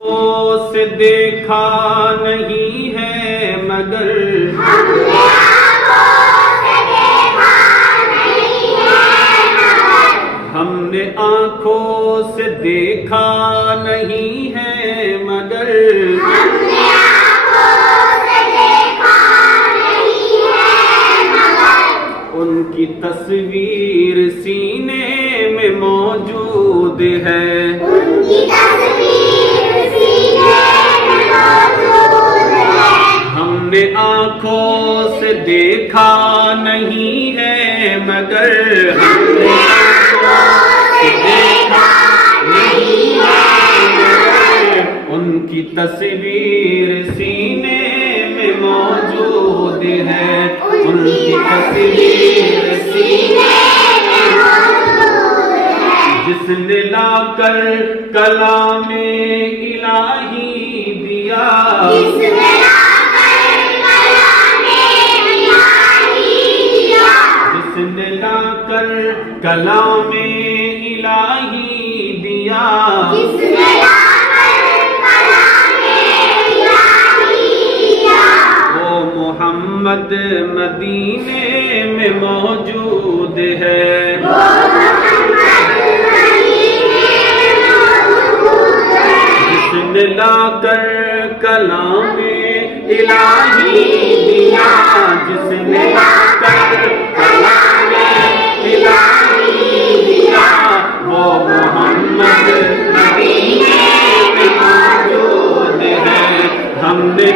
سے دیکھا نہیں ہے مگر ہم نے آنکھوں سے دیکھا نہیں ہے مگر ہم نے آنکھوں سے دیکھا نہیں ہے مگر ہم نے آنکھوں سے دیکھا نہیں ہے مگر ان کی تصویر سینے میں موجود ہے ان کی تصویر سینے میں موجود ہے ہم نے آنکھوں سے دیکھا نہیں ہے مگر ہم نے آنکھوں سے دیکھا نہیں ہے مگر ان کی تصویر سینے میں موجود ہے ان کی تصویر سینے میں موجود ہے جس نے لا کر کلام الہی دیا جس نے لا کر کلام الہی دیا جس نے لا کر کلام الہی دیا جس نے لا کر کلام الہی دیا وہ محمد مدینے میں موجود ہے وہ محمد مدینے میں موجود ہے جس نے لا کر کلام الہی دیا جس نے لا کر کلام الہی دیا وہ محمد مدینے میں موجود ہے ہم نے